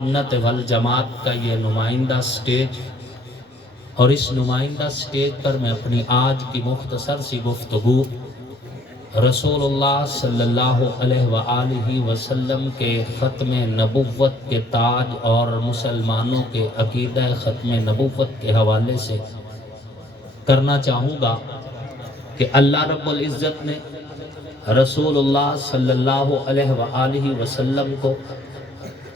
سنت والجماعت کا یہ نمائندہ سٹیج، اور اس نمائندہ سٹیج پر میں اپنی آج کی مختصر سی گفتگو رسول اللہ صلی اللہ علیہ وآلہ وسلم کے ختم نبوت کے تاج اور مسلمانوں کے عقیدہ ختم نبوت کے حوالے سے کرنا چاہوں گا کہ اللہ رب العزت نے رسول اللہ صلی اللہ علیہ وآلہ وسلم کو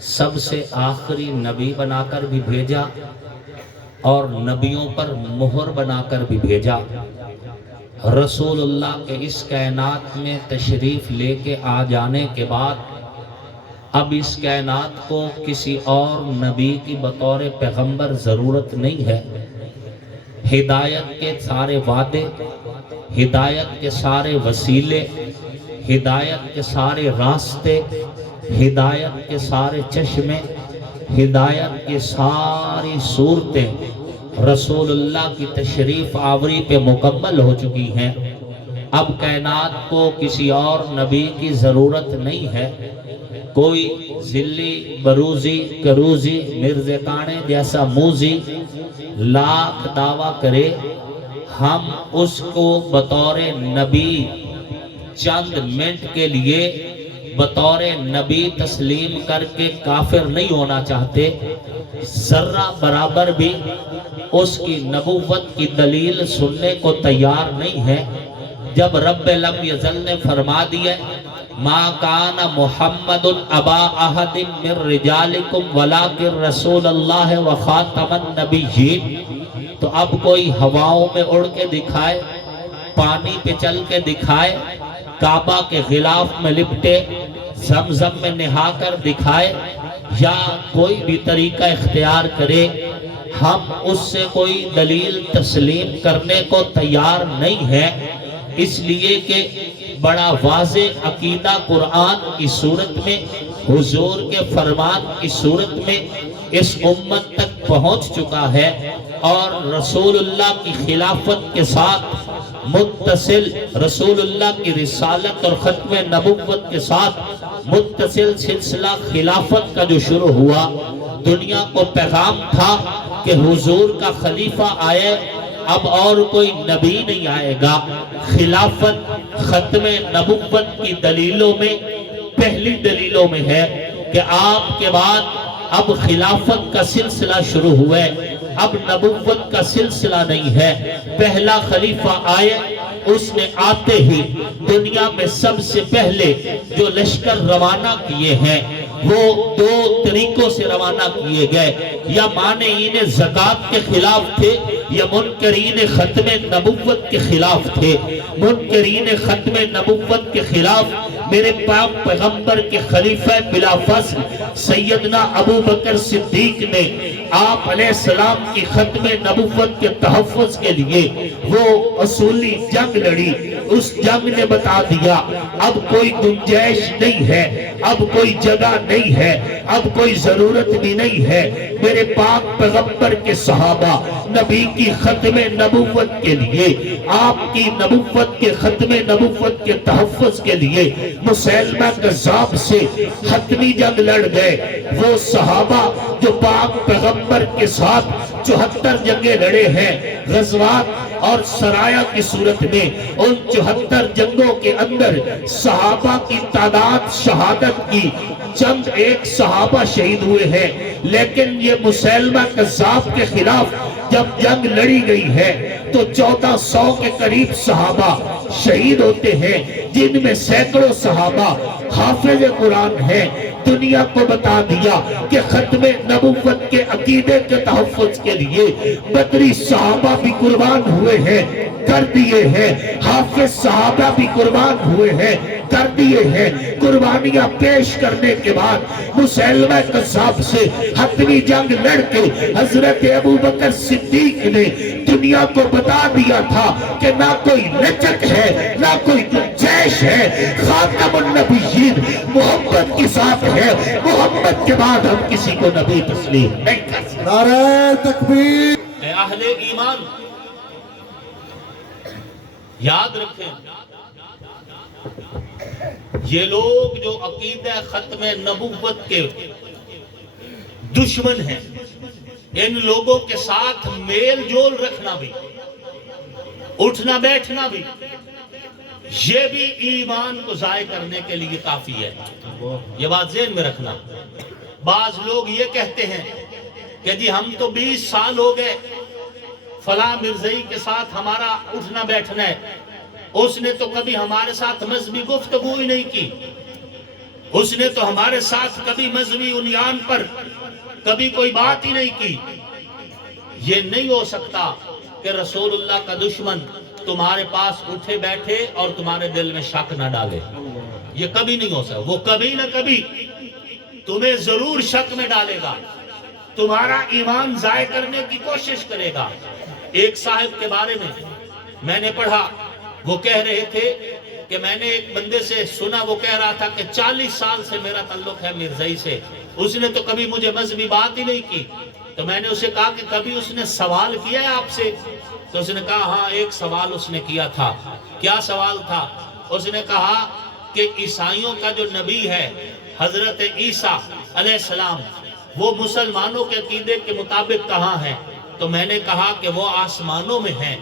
سب سے آخری نبی بنا کر بھی بھیجا اور نبیوں پر مہر بنا کر بھی بھیجا۔ رسول اللہ کے اس کائنات میں تشریف لے کے آ جانے کے بعد اب اس کائنات کو کسی اور نبی کی بطور پیغمبر ضرورت نہیں ہے۔ ہدایت کے سارے وعدے، ہدایت کے سارے وسیلے، ہدایت کے سارے راستے، ہدایت کے سارے چشمے، ہدایت کی ساری صورتیں رسول اللہ کی تشریف آوری پہ مکمل ہو چکی ہیں۔ اب کائنات کو کسی اور نبی کی ضرورت نہیں ہے۔ کوئی ذلی بروزی کروزی مرزکانے جیسا موزی لاکھ دعویٰ کرے، ہم اس کو بطور نبی چند منٹ کے لیے بطور نبی تسلیم کر کے کافر نہیں ہونا چاہتے۔ ذرہ برابر بھی اس کی نبوت کی دلیل سننے کو تیار نہیں ہے۔ جب رب لم یزل نے فرما دیا ما کان محمد ابا احد من رجالکم ولکن رسول اللہ و خاتم النبیین، تو اب کوئی ہواؤں میں اڑ کے دکھائے، پانی پہ چل کے دکھائے، کعبہ کے غلاف میں لپٹے، زمزم میں نہا کر دکھائے، یا کوئی بھی طریقہ اختیار کرے، ہم اس سے کوئی دلیل تسلیم کرنے کو تیار نہیں ہے۔ اس لیے کہ بڑا واضح عقیدہ قرآن کی صورت میں، حضور کے فرمان کی صورت میں اس امت تک پہنچ چکا ہے، اور رسول اللہ کی خلافت کے ساتھ متصل، رسول اللہ کی رسالت اور ختم نبوت کے ساتھ متصل سلسلہ خلافت کا جو شروع ہوا، دنیا کو پیغام تھا کہ حضور کا خلیفہ آئے، اب اور کوئی نبی نہیں آئے گا۔ خلافت ختم نبوت کی دلیلوں میں پہلی دلیلوں میں ہے کہ آپ کے بعد اب خلافت کا سلسلہ شروع ہوئے، اب نبوت کا سلسلہ نہیں ہے۔ پہلا خلیفہ آئے، اس نے آتے ہی دنیا میں سب سے پہلے جو لشکر روانہ کیے ہیں وہ دو طریقوں سے روانہ کیے گئے، یا مانعین زکوٰۃ کے خلاف تھے یا منکرین ختم نبوت کے خلاف تھے۔ منکرین ختم نبوت کے خلاف میرے پاک پیغمبر کے خلیفہ بلا فصل سیدنا ابو بکر صدیق نے آپ علیہ السلام کی ختم نبوت کے تحفظ کے لیے وہ اصولی جنگ لڑی۔ اس جنگ نے بتا دیا اب کوئی گنجائش نہیں ہے، اب کوئی جگہ نہیں ہے، اب کوئی ضرورت بھی نہیں ہے۔ میرے پاک پیغمبر کے صحابہ نبی کی ختم نبوت کے لیے، آپ کی نبوت کے ختم نبوت کے تحفظ کے لیے مسیلمہ کذاب سے حتمی جنگ لڑ گئے۔ وہ صحابہ جو پاک پیغمبر کے ساتھ 74 جنگیں لڑے ہیں غزوات اور سرایا کی صورت میں، ان 74 جنگوں کے اندر صحابہ کی تعداد شہادت کی چند ایک صحابہ شہید ہوئے ہیں، لیکن یہ مسیلمہ کذاب کے خلاف جب جنگ لڑی گئی ہے تو 1400 کے قریب صحابہ شہید ہوتے ہیں، جن میں سینکڑوں صحابہ حافظ قرآن ہیں۔ دنیا کو بتا دیا کہ ختم نبوت کے عقیدے کے تحفظ کے لیے بدری صحابہ بھی قربان ہوئے ہیں، کر دیے ہیں، حافظ صحابہ بھی قربان ہوئے ہیں، کر دیے ہیں۔ قربانیاں پیش کرنے کے بعد مسیلمہ کذاب سے حتمی جنگ لڑ کے حضرت ابو بکر صدیق نے دنیا کو بتا دیا تھا کہ نہ کوئی لچک ہے، نہ کوئی گنجائش ہے، خاتم النبیین محمد کے ساتھ ہے، محمد کے بعد ہم کسی کو نبی تسلیم نہیں کر سکتے۔ نعرہ تکبیر! اے اہل ایمان، یاد رکھیں یہ لوگ جو عقیدہ ختم نبوت کے دشمن ہیں، ان لوگوں کے ساتھ میل جول رکھنا بھی، اٹھنا بیٹھنا بھی، یہ بھی ایمان کو ضائع کرنے کے لیے کافی ہے۔ یہ بات ذہن میں رکھنا۔ بعض لوگ یہ کہتے ہیں کہ جی ہم تو 20 سال ہو گئے فلاں مرزائی کے ساتھ ہمارا اٹھنا بیٹھنا ہے، اس نے تو کبھی ہمارے ساتھ مذہبی گفتگو ہی نہیں کی، اس نے تو ہمارے ساتھ کبھی مذہبی عنوان پر کبھی کوئی بات ہی نہیں کی۔ یہ نہیں ہو سکتا کہ رسول اللہ کا دشمن تمہارے پاس اٹھے بیٹھے اور تمہارے دل میں شک نہ ڈالے، یہ کبھی نہیں ہو سکتا۔ وہ کبھی نہ کبھی تمہیں ضرور شک میں ڈالے گا، تمہارا ایمان ضائع کرنے کی کوشش کرے گا۔ ایک صاحب کے بارے میں نے پڑھا، وہ کہہ رہے تھے کہ میں نے ایک بندے سے سنا، وہ کہہ رہا تھا کہ 40 سال سے میرا تعلق ہے مرزائی سے، اس نے تو کبھی مجھے مذہبی بات ہی نہیں کی۔ تو میں نے اسے کہا کہ کبھی اس نے سوال کیا ہے آپ سے؟ تو اس نے کہا ہاں ایک سوال اس نے کیا تھا۔ کیا سوال تھا؟ اس نے کہا کہ عیسائیوں کا جو نبی ہے حضرت عیسیٰ علیہ السلام، وہ مسلمانوں کے عقیدے کے مطابق کہاں ہیں؟ تو میں نے کہا کہ وہ آسمانوں میں ہیں۔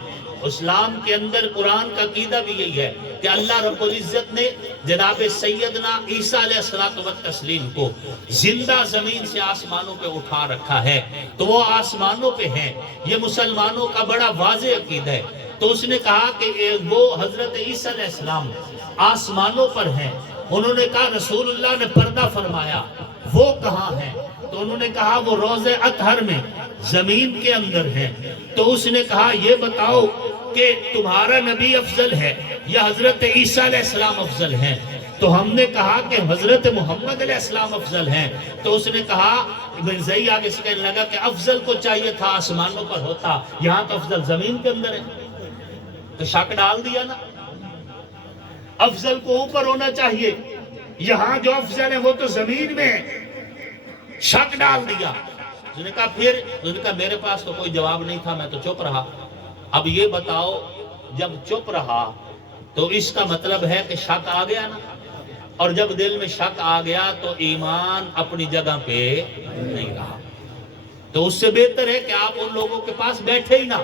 اسلام کے اندر قرآن کا عقیدہ بھی یہی ہے کہ اللہ رب العزت نے جناب سیدنا عیسیٰ علیہ السلام کو زندہ زمین سے آسمانوں پہ اٹھا رکھا ہے، تو وہ آسمانوں پہ ہیں۔ یہ مسلمانوں کا بڑا واضح عقیدہ ہے۔ تو اس نے کہا کہ وہ حضرت عیسیٰ علیہ السلام آسمانوں پر ہیں۔ انہوں نے کہا رسول اللہ نے پردہ فرمایا، وہ کہاں ہیں؟ تو انہوں نے کہا وہ روضہ اطہر میں زمین کے اندر ہیں۔ تو اس نے کہا یہ بتاؤ کہ تمہارا نبی افضل ہے یا حضرت عیسیٰ علیہ السلام افضل ہیں؟ تو ہم نے کہا کہ حضرت محمد علیہ السلام افضل ہیں۔ تو اس نے کہا، مرزائی آگے سے کہنے لگا کہ افضل کو چاہیے تھا آسمانوں پر ہوتا، یہاں تو افضل زمین کے اندر ہے۔ تو شک ڈال دیا نا، افضل کو اوپر ہونا چاہیے، یہاں جو افضل ہے وہ تو زمین میں ہے، شک ڈال دیا۔ اس نے کہا پھر، اس نے کہا میرے پاس تو کوئی جواب نہیں تھا، میں تو چپ رہا۔ اب یہ بتاؤ جب چپ رہا تو اس کا مطلب ہے کہ شک آ گیا نا، اور جب دل میں شک آ گیا تو ایمان اپنی جگہ پہ نہیں رہا۔ تو اس سے بہتر ہے کہ آپ ان لوگوں کے پاس بیٹھے ہی نہ،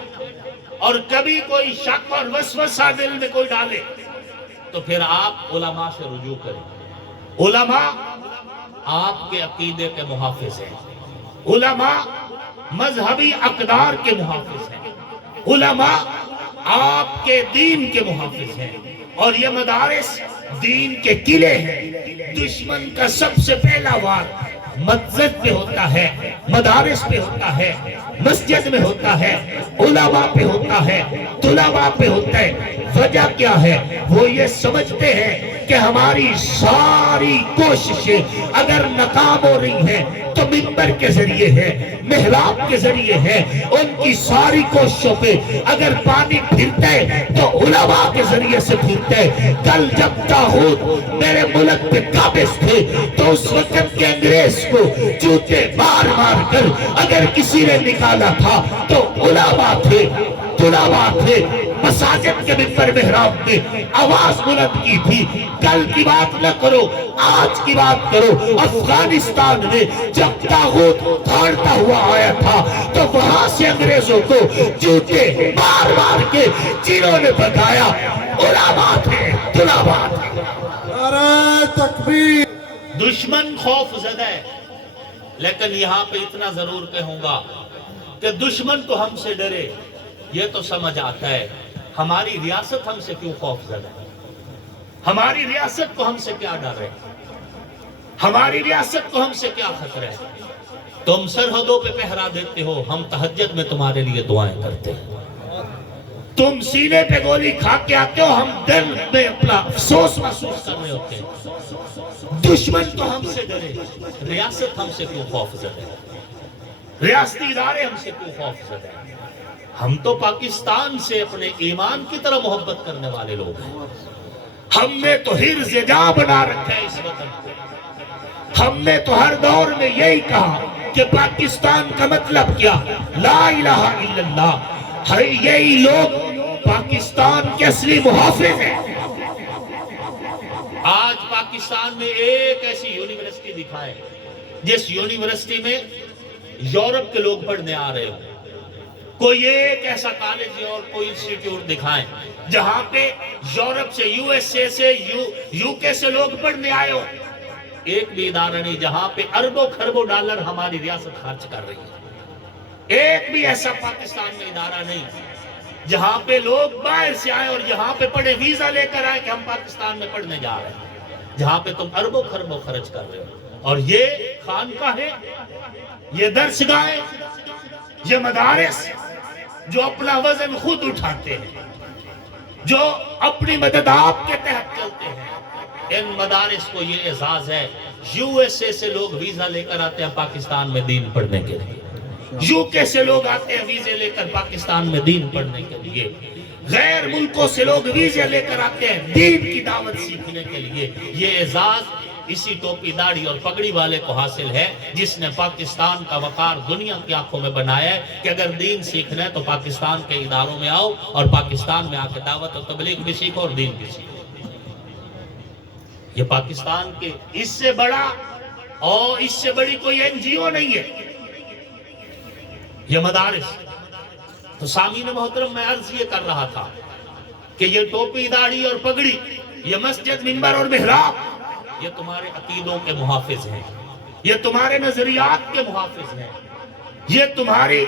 اور کبھی کوئی شک اور وسوسہ دل میں کوئی ڈالے تو پھر آپ علماء سے رجوع کریں۔ علماء آپ کے عقیدے کے محافظ ہیں، علماء مذہبی اقدار کے محافظ ہیں، علماء آپ کے دین کے محافظ ہیں، اور یہ مدارس دین کے قلعے ہیں۔ دشمن کا سب سے پہلا وار مسجد پہ ہوتا ہے، مدارس پہ ہوتا ہے، مسجد میں ہوتا ہے، علماء پہ ہوتا ہے، طلباء پہ ہوتا ہے۔ وجہ کیا ہے؟ وہ یہ سمجھتے ہیں کہ ہماری ساری کوششیں اگر ناکام ہو رہی ہیں تو منبر کے ذریعے ہے، محراب کے ذریعے ہے، ان کی ساری کوششوں پہ اگر پانی پھرتا ہے تو علماء کے ذریعے سے پھرتا ہے۔ کل جب طاغوت میرے ملک پہ قابض تھے تو اس وقت کے انگریز کو جوتے مار مار کر اگر کسی نے نکالا تھا تو علماء تھے، طلباء تھے، مساجد کے منبر محراب میں آواز بلند کی تھی۔ کل کی بات نہ کرو، آج کی بات کرو۔ افغانستان میں جب طاغوت دھاڑتا ہوا آیا تھا تو وہاں سے انگریزوں کو جوتے مار مار کے جنہوں نے بتایا علماء تھے، طلباء تھے۔ نعرہ تکبیر۔ دشمن خوف زدہ ہے، لیکن یہاں پہ اتنا ضرور کہوں گا کہ دشمن تو ہم سے ڈرے یہ تو سمجھ آتا ہے، ہماری ریاست ہم سے کیوں خوف زدہ ہے؟ ہماری ریاست کو ہم سے کیا ڈر ہے؟ ہماری ریاست کو ہم سے کیا خطرہ ہے؟ تم سرحدوں پہ پہرا دیتے ہو، ہم تہجد میں تمہارے لیے دعائیں کرتے ہیں۔ تم سینے پہ گولی کھا کے آتے ہو، ہم دل میں اپنا افسوس محسوس کر رہے ہوتے ہیں۔ دشمن تو ہم سے ڈرے، ریاست ہم سے کیوں خوف زدہ ہے؟ ریاستی ادارے ہم سے کیوں خوف زدہ ہے؟ ہم تو پاکستان سے اپنے ایمان کی طرح محبت کرنے والے لوگ ہیں۔ ہم نے تو حرز جاں بنا رکھا ہے اس وطن کو۔ ہم نے تو ہر دور میں یہی کہا کہ پاکستان کا مطلب کیا؟ لا الہ الا اللہ۔ یہی لوگ پاکستان کے اصلی محافظ ہیں۔ آج پاکستان میں ایک ایسی یونیورسٹی دکھائے جس یونیورسٹی میں یورپ کے لوگ پڑھنے آ رہے ہو، کوئی ایک ایسا کالج اور کوئی انسٹیٹیوٹ دکھائیں جہاں پہ یورپ سے، یو ایس اے سے، یو کے سے لوگ پڑھنے آئے ہو. ایک بھی ادارہ نہیں جہاں پہ اربوں خربوں ڈالر ہماری ریاست خرچ کر رہی ہے. ایک بھی ایسا پاکستان میں ادارہ نہیں جہاں پہ لوگ باہر سے آئے اور یہاں پہ پڑھے، ویزا لے کر آئے کہ ہم پاکستان میں پڑھنے جا رہے ہیں، جہاں پہ تم اربوں خربوں خرچ کر رہے ہو. اور یہ خانقاہ ہے، یہ درسگاہیں، یہ مدارس جو اپنا وزن خود اٹھاتے ہیں، جو اپنی مدد آپ کے تحت چلتے ہیں، ان مدارس کو یہ اعزاز ہے. یو ایس اے سے لوگ ویزا لے کر آتے ہیں پاکستان میں دین پڑھنے کے لیے، یو کے سے لوگ آتے ہیں ویزے لے کر پاکستان میں دین پڑھنے کے لیے، غیر ملکوں سے لوگ ویزے لے کر آتے ہیں دین کی دعوت سیکھنے کے لیے. یہ اعزاز اسی ٹوپی داڑھی اور پگڑی والے کو حاصل ہے جس نے پاکستان کا وقار دنیا کی آنکھوں میں بنایا ہے کہ اگر دین سیکھنا ہے تو پاکستان کے اداروں میں آؤ اور پاکستان میں آ کے دعوت اور تبلیغ بھی سیکھو اور دین بھی سیکھو. یہ پاکستان کے اس سے بڑا اور اس سے بڑی کوئی این جی او نہیں ہے یہ مدارس. تو سامعین محترم، میں عرض یہ کر رہا تھا کہ یہ ٹوپی داڑھی اور پگڑی، یہ مسجد، منبر اور محراب، یہ تمہارے عقیدوں کے محافظ ہیں، یہ تمہارے نظریات کے محافظ ہیں، یہ تمہاری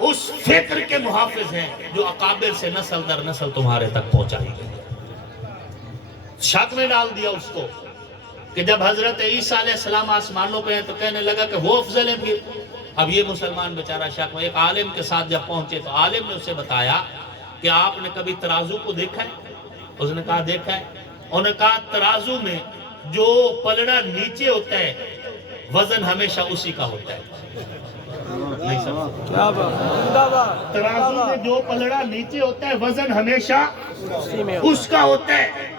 اس فکر کے محافظ ہیں جو اکابر سے نسل در نسل تمہارے تک پہنچائی گئی. شک میں ڈال دیا اس کو کہ جب حضرت عیسیٰ علیہ السلام آسمانوں پہ ہیں تو کہنے لگا کہ وہ افضل ہیں پھر. اب یہ مسلمان بیچارہ شک میں، ایک عالم کے ساتھ جب پہنچے تو عالم نے اسے بتایا کہ آپ نے کبھی ترازو کو دیکھا ہے؟ اس نے کہا دیکھا ہے. انہوں نے کہا ترازو میں جو پلڑا نیچے ہوتا ہے وزن ہمیشہ اسی کا ہوتا ہے. نہیں سمجھا؟ ترازو میں جو پلڑا نیچے ہوتا ہے وزن ہمیشہ اس کا ہوتا ہے.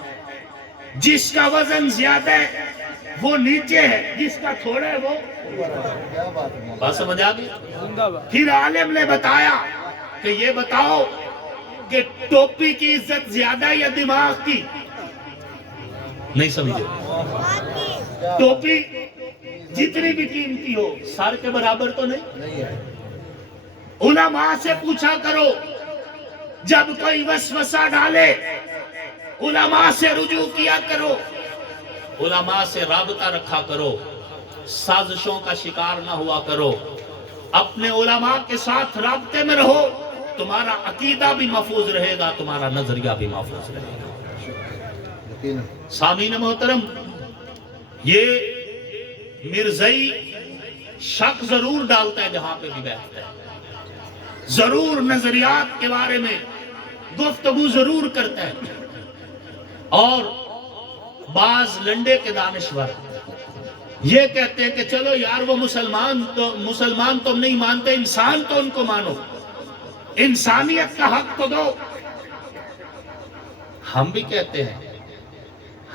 جس کا وزن زیادہ ہے وہ نیچے ہے، جس کا تھوڑا ہے وہ. بات سمجھ آ گئی؟ پھر عالم نے بتایا کہ یہ بتاؤ کہ ٹوپی کی عزت زیادہ ہے یا دماغ کی؟ نہیں سمجھے؟ ٹوپی جتنی بھی قیمتی ہو سر کے برابر تو نہیں. علماء سے پوچھا کرو، جب کوئی وسوسہ ڈالے علماء سے رجوع کیا کرو، علماء سے رابطہ رکھا کرو، سازشوں کا شکار نہ ہوا کرو، اپنے علماء کے ساتھ رابطے میں رہو، تمہارا عقیدہ بھی محفوظ رہے گا، تمہارا نظریہ بھی محفوظ رہے گا. سامعین محترم، یہ مرزائی شک ضرور ڈالتا ہے جہاں پہ بھی بیٹھتا ہے، ضرور نظریات کے بارے میں گفتگو ضرور کرتا ہے. اور بعض لنڈے کے دانشور یہ کہتے ہیں کہ چلو یار وہ مسلمان تم نہیں مانتے، انسان تو ان کو مانو، انسانیت کا حق تو دو. ہم بھی کہتے ہیں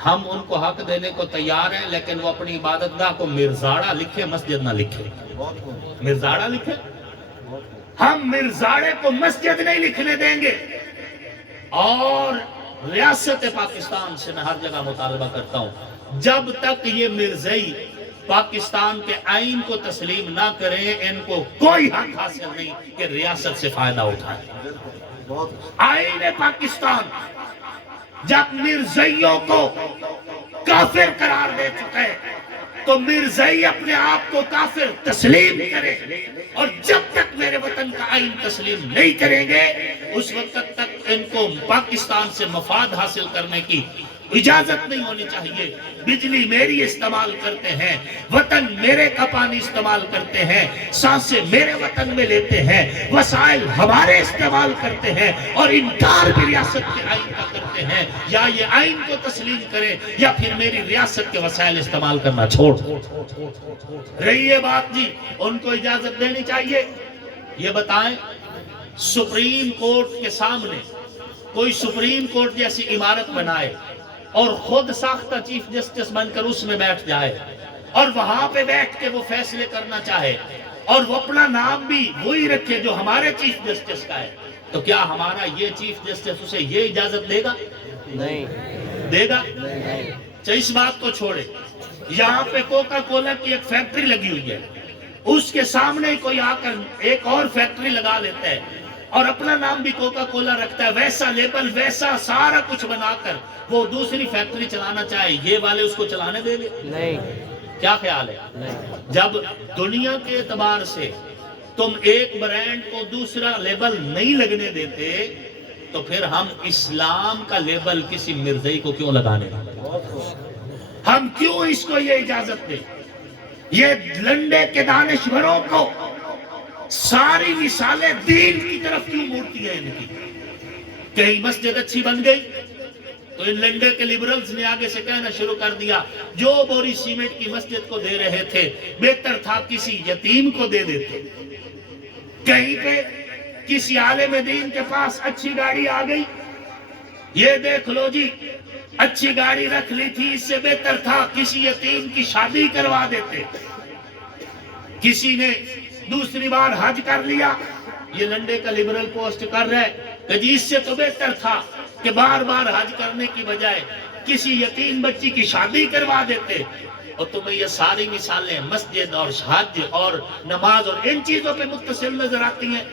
ہم ان کو حق دینے کو تیار ہیں، لیکن وہ اپنی عبادت گاہ کو مرزاڑا لکھے، مسجد نہ لکھے. مرزاڑا لکھے، ہم مرزاڑے کو مسجد نہیں لکھنے دیں گے. اور ریاست پاکستان سے میں ہر جگہ مطالبہ کرتا ہوں، جب تک یہ مرزائی پاکستان کے آئین کو تسلیم نہ کریں ان کو کوئی حق حاصل نہیں کہ ریاست سے فائدہ اٹھائیں. آئین پاکستان جب مرزائیوں کو کافر قرار دے چکا ہے تو مرزائی اپنے آپ کو کافر تسلیم کرے، اور جب تک میرے وطن کا آئین تسلیم نہیں کریں گے اس وقت تک ان کو پاکستان سے مفاد حاصل کرنے کی اجازت نہیں ہونی چاہیے. بجلی میری استعمال کرتے ہیں، وطن میرے کا پانی استعمال کرتے ہیں، سانسیں میرے وطن میں لیتے ہیں، وسائل ہمارے استعمال کرتے ہیں، اور انکار بھی ریاست کے آئین کا کرتے ہیں. یا یہ آئین کو تسلیم کریں یا پھر میری ریاست کے وسائل استعمال کرنا چھوڑ رہی ہے. بات جی ان کو اجازت دینی چاہیے. یہ بتائیں سپریم کورٹ کے سامنے کوئی سپریم کورٹ جیسی عمارت بنائے اور خود ساختہ چیف جسٹس بن کر اس میں بیٹھ جائے اور وہاں پہ بیٹھ کے وہ فیصلے کرنا چاہے اور وہ اپنا نام بھی وہی رکھے جو ہمارے چیف جسٹس کا ہے، تو کیا ہمارا یہ چیف جسٹس اسے یہ اجازت دے گا؟ نہیں دے گا. اس بات کو چھوڑے، یہاں پہ کوکا کولا کی ایک فیکٹری لگی ہوئی ہے، اس کے سامنے کوئی آ کر ایک اور فیکٹری لگا لیتا ہے اور اپنا نام بھی کوکا کولا رکھتا ہے، ویسا لیبل ویسا سارا کچھ بنا کر وہ دوسری فیکٹری چلانا چاہے، یہ والے اس کو چلانے دیں گے؟ نہیں۔ کیا خیال ہے؟ جب دنیا کے اعتبار سے تم ایک برانڈ کو دوسرا لیبل نہیں لگنے دیتے تو پھر ہم اسلام کا لیبل کسی مرزائی کو کیوں لگانے دیں؟ ہم کیوں اس کو یہ اجازت دیں؟ یہ لنڈے کے دانشوروں کو ساری مثالیں دین کی طرف کیوں موڑتی ہیں ان کی؟ کہیں مسجد اچھی بن گئی تو ان لنڈے کے لیبرلز نے آگے سے کہنا شروع کر دیا جو بوری سیمنٹ کی مسجد کو دے رہے تھے بہتر تھا کسی یتیم کو دے دیتے۔ کہیں پہ کسی عالم دین کے پاس اچھی گاڑی آ گئی، یہ دیکھ لو جی اچھی گاڑی رکھ لی تھی، اس سے بہتر تھا کسی یتیم کی شادی کروا دیتے۔ کسی نے دوسری بار حج کر لیا، یہ لنڈے کا لیبرل پوسٹ کر رہا ہے کہ جی اس سے تو بہتر تھا کہ بار بار حج کرنے کی بجائے کسی یتیم بچی کی شادی کروا دیتے۔ اور تمہیں یہ ساری مثالیں مسجد اور حج اور نماز اور ان چیزوں پہ متصل نظر آتی ہیں۔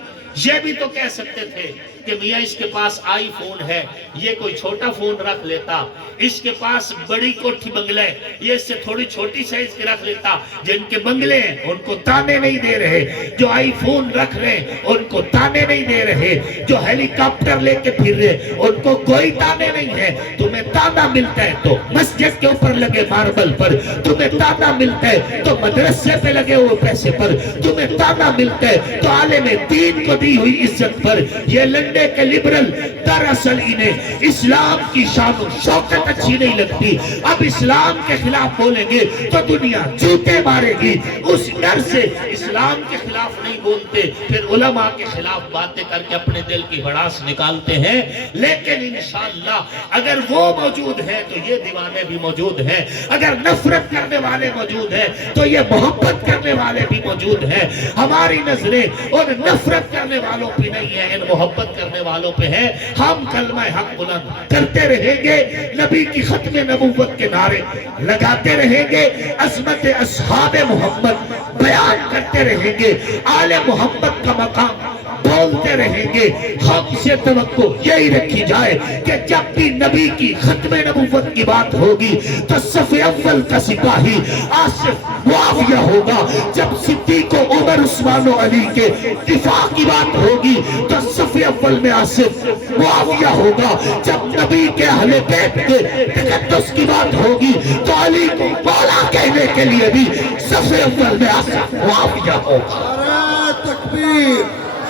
یہ بھی تو کہہ سکتے تھے کہ میاں اس کے پاس آئی فون ہے، یہ کوئی چھوٹا فون رکھ لیتا، اس کے پاس بڑی کوٹھی بنگلے یہ اس سے تھوڑی چھوٹی سائز کے رکھ لیتا۔ جن کے بنگلے ہیں ان کو تانے نہیں دے رہے، جو آئی فون رکھ رہے ان کو تانے نہیں دے رہے، جو ہیلی کاپٹر لے کے پھر رہے ان کو کوئی تانے نہیں ہے۔ تمہیں تانا ملتا ہے تو مسجد کے اوپر لگے ماربل پر، تمہیں تانا ملتا ہے تو مدرسے پہ لگے ہوئے پیسے پر، تمہیں تانا ملتا ہے تو عالم دین کو دی ہوئی عزت پر۔ یہ لنڈے کے لیبرل دراصل انہیں اسلام کی شان و شوکت اچھی نہیں لگتی، اب اسلام کے خلاف بولیں گے تو دنیا جوتے مارے گی، اس ڈر سے اسلام کے خلاف نہیں بولتے، پھر علماء کے خلاف باتیں کر کے اپنے دل کی بڑاس نکالتے ہیں۔ لیکن انشاءاللہ اگر وہ موجود ہیں تو یہ دیوانے بھی موجود ہیں، اگر نفرت کرنے والے موجود ہیں تو یہ محبت کرنے والے بھی موجود ہیں۔ ہماری نظریں اور نفرت کرنے والوں پہ نہیں ہے، ان محبت کرنے والوں پہ ہے۔ ہم کلمہ حق بلند کرتے رہیں گے، نبی کی ختم نبوت کے نعرے لگاتے رہیں گے، عظمت اصحاب محمد بیان کرتے رہیں گے، آل محمد کا مقام بولتے رہیں گے۔ ہم سے توقع یہی رکھی جائے کہ جب بھی نبی کی ختم نبوت کی بات ہوگی تو صف اول کا سپاہی آصف معاویہ ہوگا، جب صدیق و عمر عثمان و علی کے دفاع کی بات ہوگی تو صف اول میں آصف معاویہ ہوگا، جب نبی کے اہل بیت کے تقدس کی بات ہوگی تو علی کو مولا کہنے کے لیے بھی صف اول میں آصف معاویہ ہوگا۔ نعرہ تکبیر،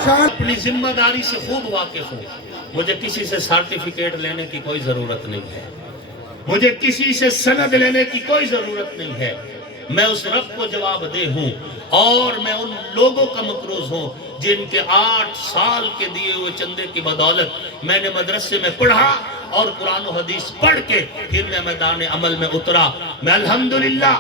اپنی ذمہ داری سے خوب واقف ہوں، مجھے کسی سے سرٹیفکیٹ لینے کی کوئی ضرورت نہیں ہے، مجھے کسی سے سند لینے کی کوئی ضرورت نہیں ہے۔ میں اس رب کو جواب دہ ہوں اور میں ان لوگوں کا مقروض ہوں جن کے 8 سال کے دیے ہوئے چندے کی بدولت میں نے مدرسے میں پڑھا اور قرآن و حدیث پڑھ کے پھر میں میدان عمل میں اترا۔ میں الحمدللہ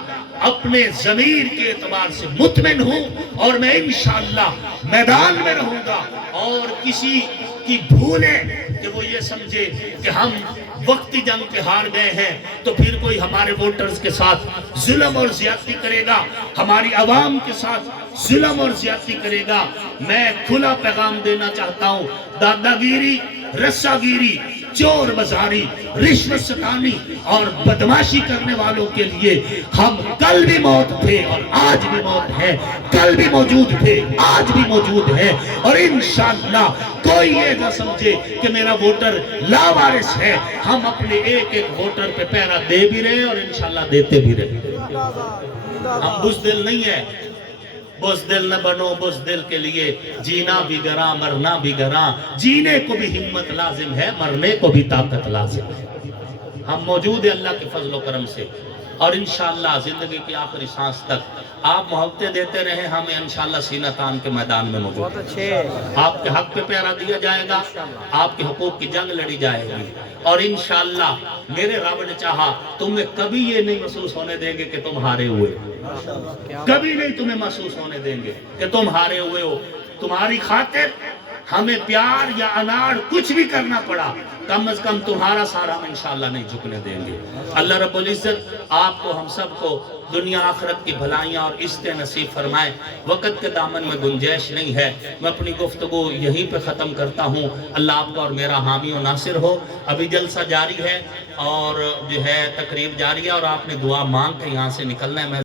اپنے ضمیر کے اعتبار سے مطمئن ہوں اور میں انشاءاللہ میدان میں رہوں گا، اور کسی کی بھولے کہ وہ یہ سمجھے کہ ہم وقتی جنگ کے ہار گئے ہیں تو پھر کوئی ہمارے ووٹرز کے ساتھ ظلم اور زیادتی کرے گا، ہماری عوام کے ساتھ ظلم اور زیادتی کرے گا۔ میں کھلا پیغام دینا چاہتا ہوں، دادا گیری، رسا گیری، چور بازاری، رشوت ستانی اور بدماشی کرنے والوں کے لیے ہم کل بھی موت تھے اور آج بھی موت ہے، کل بھی موجود تھے آج بھی موجود ہیں، اور انشاءاللہ کوئی یہ نہ سمجھے کہ میرا ووٹر لاوارث ہے۔ ہم اپنے ایک ایک ووٹر پہ پہرا دے بھی رہے ہیں اور انشاءاللہ دیتے بھی رہے۔ ہم بزدل نہیں ہیں، بزدل نہ بنو، بزدل کے لیے جینا بھی گراں مرنا بھی گراں، جینے کو بھی ہمت لازم ہے، مرنے کو بھی طاقت لازم ہے۔ ہم موجود ہیں اللہ کے فضل و کرم سے، اور انشاءاللہ زندگی کی آخری سانس تک آپ محبتیں دیتے رہیں، ہمیں انشاءاللہ سینہ تان کے میدان میں موجود ہیں۔ آپ کے حق پہ پیرا دیا جائے گا، آپ کے حقوق کی جنگ لڑی جائے گی، اور انشاءاللہ میرے رب نے چاہا تمہیں کبھی یہ نہیں محسوس ہونے دیں گے کہ تم ہارے ہوئے، کبھی نہیں تمہیں محسوس ہونے دیں گے کہ تم ہارے ہوئے ہو۔ تمہاری خاطر ہمیں پیار یا اناڑ کچھ بھی کرنا پڑا، کم از کم تمہارا سارا ہم انشاءاللہ نہیں جھکنے دیں گے۔ اللہ رب العزت آپ کو ہم سب کو دنیا آخرت کی بھلائیاں اور عزتیں نصیب فرمائے۔ وقت کے دامن میں گنجائش نہیں ہے، میں اپنی گفتگو یہیں پہ ختم کرتا ہوں۔ اللہ آپ کا اور میرا حامی و ناصر ہو۔ ابھی جلسہ جاری ہے اور جو ہے تقریب جاری ہے، اور آپ نے دعا مانگ کے یہاں سے نکلنا ہے۔